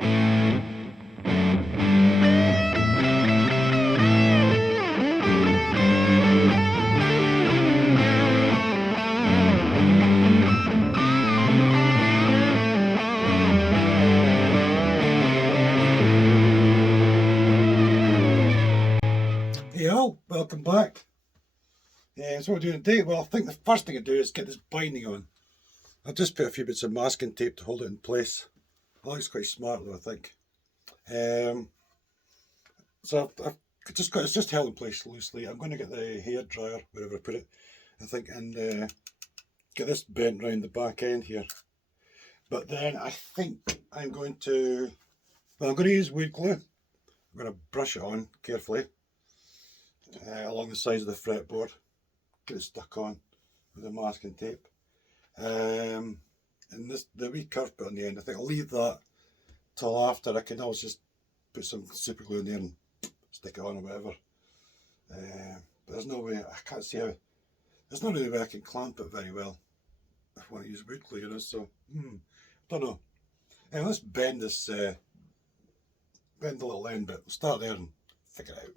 Hey all, welcome back. So what we're doing today, well I think the first thing I do is get this binding on. I'll just put a few bits of masking tape to hold it in place. That looks quite smart though, I think. So I've just got, it's just held in place loosely. I'm going to get the hair dryer, wherever I put it, I think, and get this bent round the back end here. But then I think I'm going to use wood glue. I'm going to brush it on carefully along the sides of the fretboard, get it stuck on with the masking tape. And the wee curved bit on the end, I think I'll leave that till after. I can always just put some super glue in there and stick it on or whatever. But there's no way, I can't see how, there's no really way I can clamp it very well if I want to use wood glue, you know, so, don't know. Anyway, let's bend this, bend the little end bit. We'll start there and figure it out.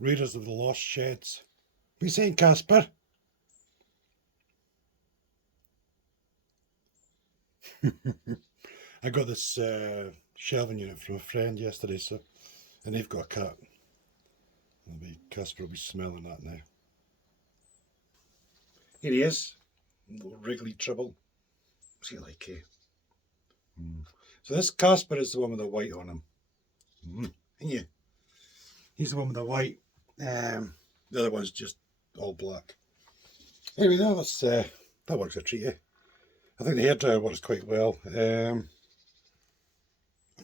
Raiders of the Lost Sheds. What are you saying, Casper? I got this shelving unit from a friend yesterday, so, and they've got a cat. Casper will be smelling that now. Here he is, little wriggly trouble. What's he like, eh? So this Casper is the one with the white on him. Ain't you? He's the one with the white. The other one's just all black. Anyway, that works a treat, eh? I think the hairdryer works quite well. I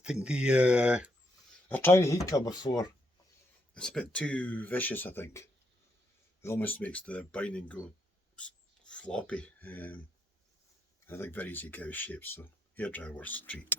think I've tried a heat gun before. It's a bit too vicious, I think. It almost makes the binding go floppy. I think very easy to get out of shape, so hairdryer works a treat.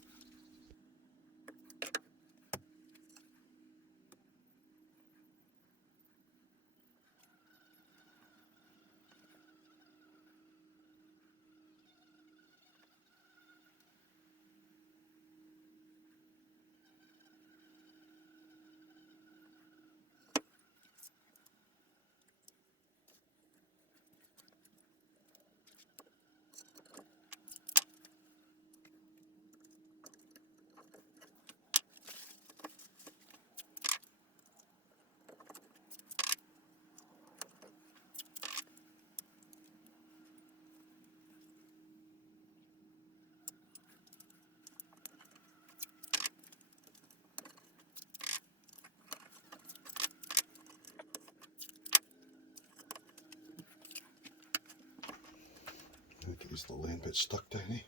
Get this little end bit stuck down here.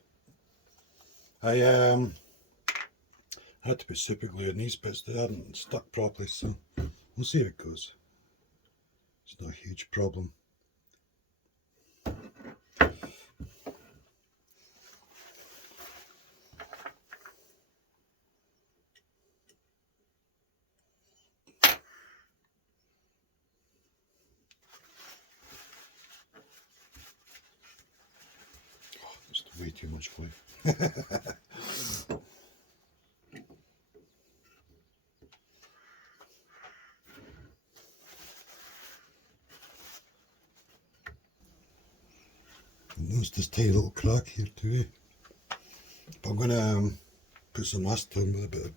I had to put super glue in these bits, they hadn't stuck properly, so we'll see how it goes. It's not a huge problem. Just way too much glue. Notice this tiny little crack here too, eh? But I'm going to put some acetone with a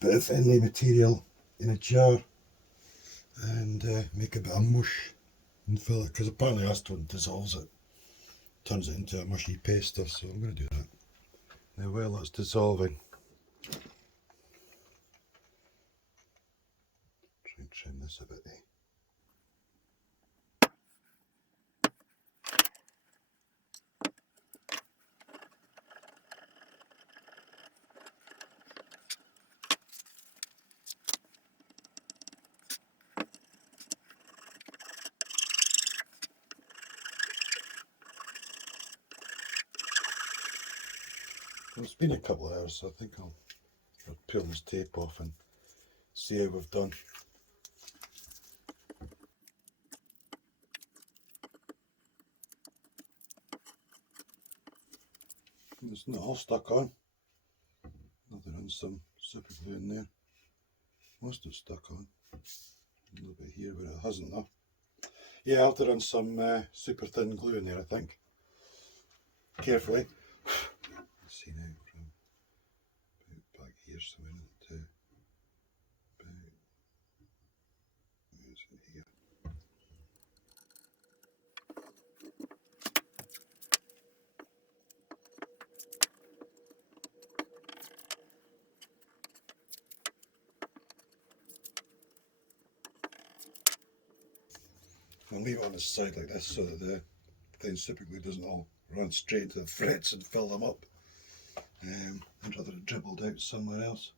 bit of inlay material in a jar and make a bit of mush and fill it, because apparently acetone dissolves it, turns it into a mushy paste stuff, so I'm going to do that. Now while that's dissolving, try and trim this a bit, eh? It's been a couple of hours, so I think I'll peel this tape off and see how we've done. It's not all stuck on. Another run some super glue in there. Most of it's stuck on. A little bit here where it hasn't though. Yeah, I'll have to run some super thin glue in there, I think. Carefully. Let's see now from about back here somewhere to about here. I'll leave it on the side like this so that the thin super glue doesn't all run straight into the frets and fill them up. I'd rather it dribbled out somewhere else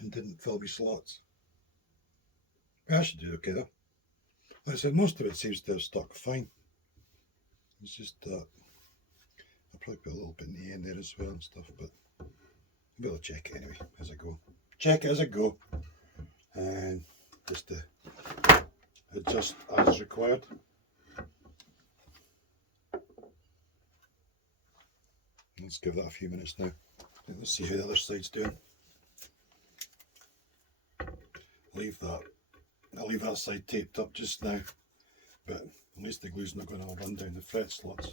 and didn't fill me slots. I should do okay though. Like I said, most of it seems to have stuck fine. It's just that I'll probably put a little bit in the end there as well and stuff, but I'll be able to check it anyway as I go. Check it as I go, and just to adjust as required. Let's give that a few minutes now. Let's see how the other side's doing. I'll leave that side taped up just now, but at least the glue's not going to run down the fret slots.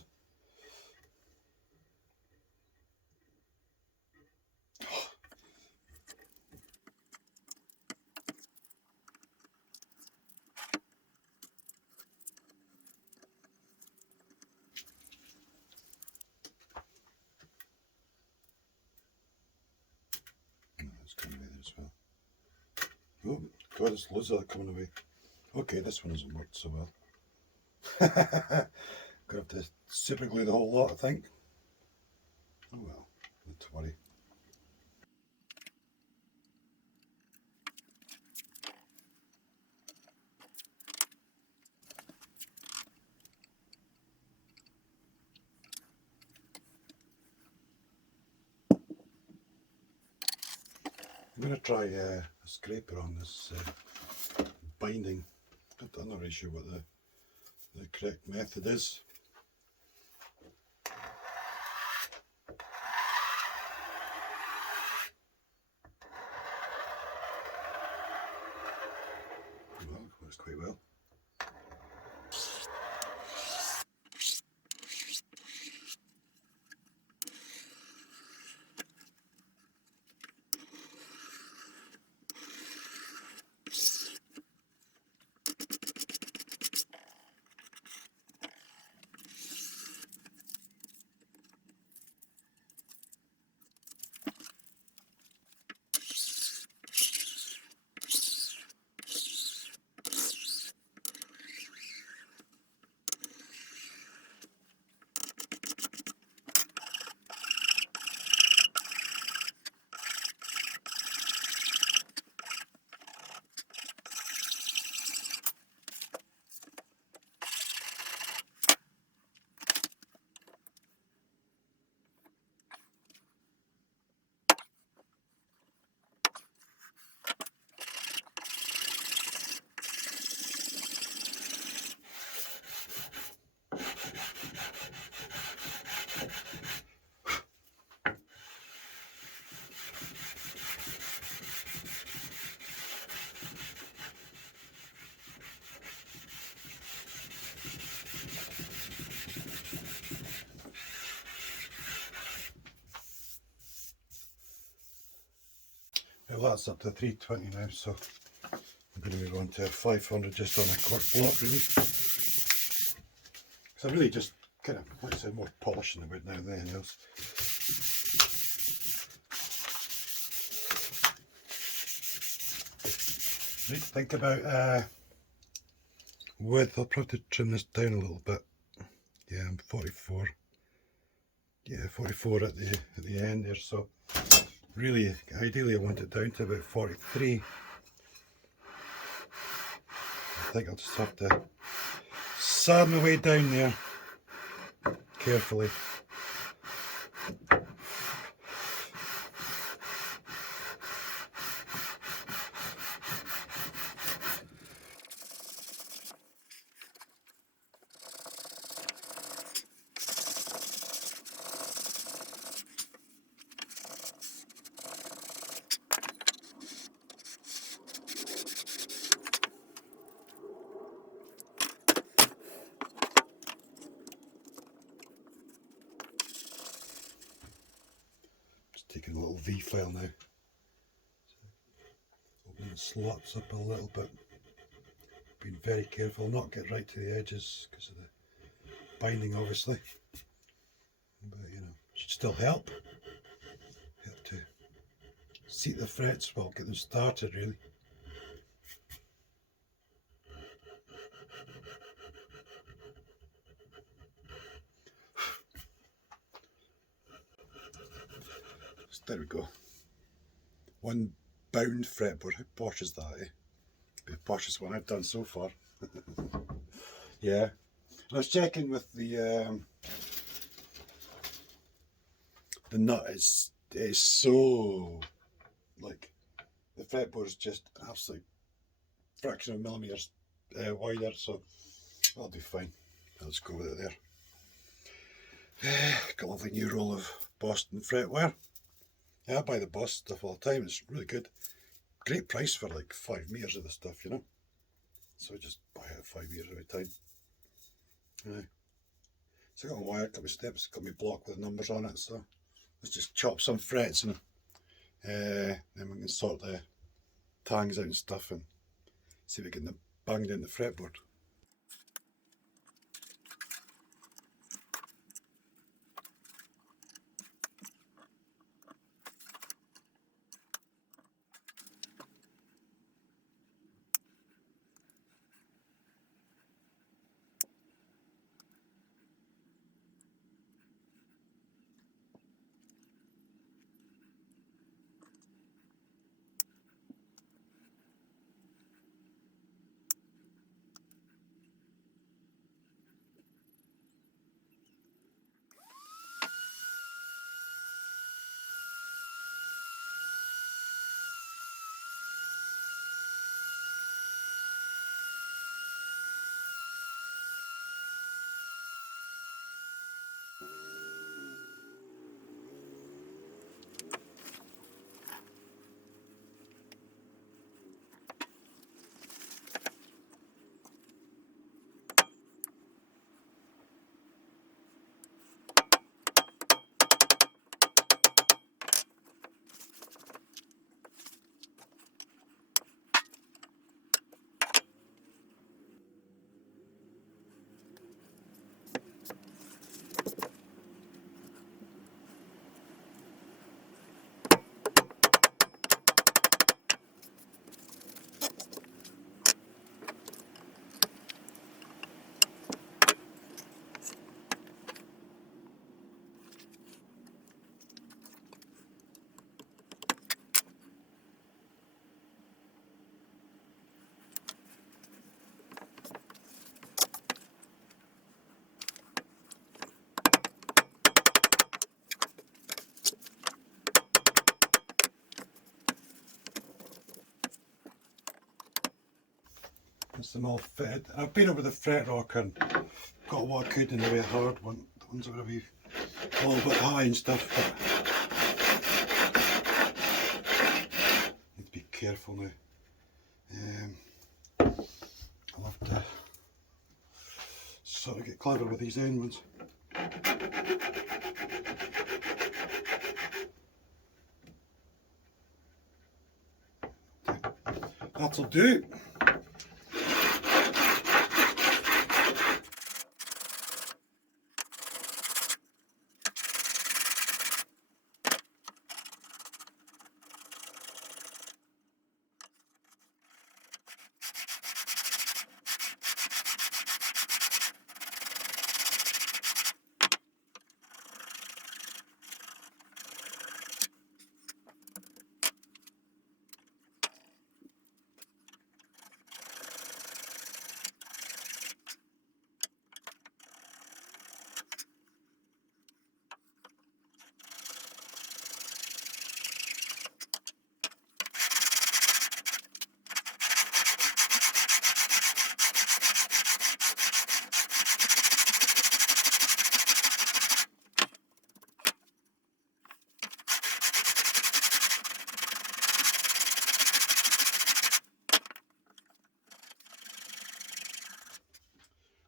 That's coming away there as well. Oh God, there's loads of that coming away. Okay, this one hasn't worked so well. Gonna have to super glue the whole lot, I think. Oh well, not to worry. I'm going to try a scraper on this binding. I'm not really sure what the correct method is. Well, it works quite well. Well, that's up to 320 now, so I'm going to move on to 500 just on a cork block really. So I'm really just kind of, like I said, more polishing the wood now than anything else. Right, think about width. I'll probably trim this down a little bit. Yeah, I'm 44. Yeah, 44 at the end there, so really, ideally I want it down to about 43. I think I'll just have to sand my way down there carefully. V file now. Opening the slots up a little bit. Being very careful not get right to the edges because of the binding obviously. But you know, should still help. Help to seat the frets, well, get them started really. So there we go. One bound fretboard. How posh is that, eh? The poshest one I've done so far. Yeah. I was checking with the nut is so, like, the fretboard is just absolutely fraction of millimeters wider, so that'll do fine. I'll just go with it there. Got a lovely new roll of Boston fretwire. Yeah, I buy the Boss stuff all the time. It's really good. Great price for like 5 meters of the stuff, you know. So I just buy it at 5 meters at a time. Yeah. So I got a wire, got my steps, got my block with numbers on it. So let's just chop some frets and then we can sort the tangs out and stuff and see if we can get them banged in the fretboard. That's them all fitted. I've been over the fret rocker and got what I could in the way of hard one. The ones that are going to be a little bit high and stuff, but need to be careful now. I'll have to sort of get clever with these end ones. That'll do.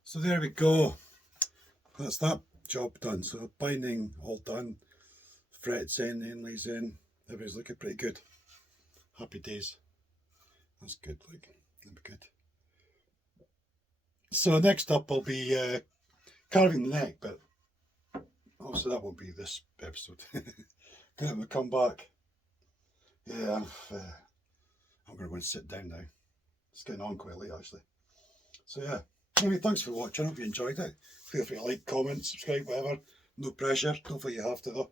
So there we go. That's that job done. So binding all done, frets in, inlays in, everybody's looking pretty good. Happy days. That's good, like, that'd be good. So next up I'll be carving the neck, but obviously that won't be this episode. Then we'll come back. Yeah, I'm going to go and sit down now. It's getting on quite late actually. So yeah, anyway, thanks for watching. I hope you enjoyed it. Feel free to like, comment, subscribe, whatever. No pressure. Don't feel you have to though.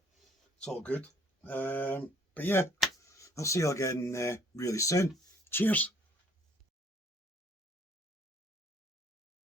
It's all good. But yeah, I'll see you again really soon. Cheers.